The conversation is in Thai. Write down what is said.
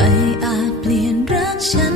ไม่อาจเปลี่ยนรักฉัน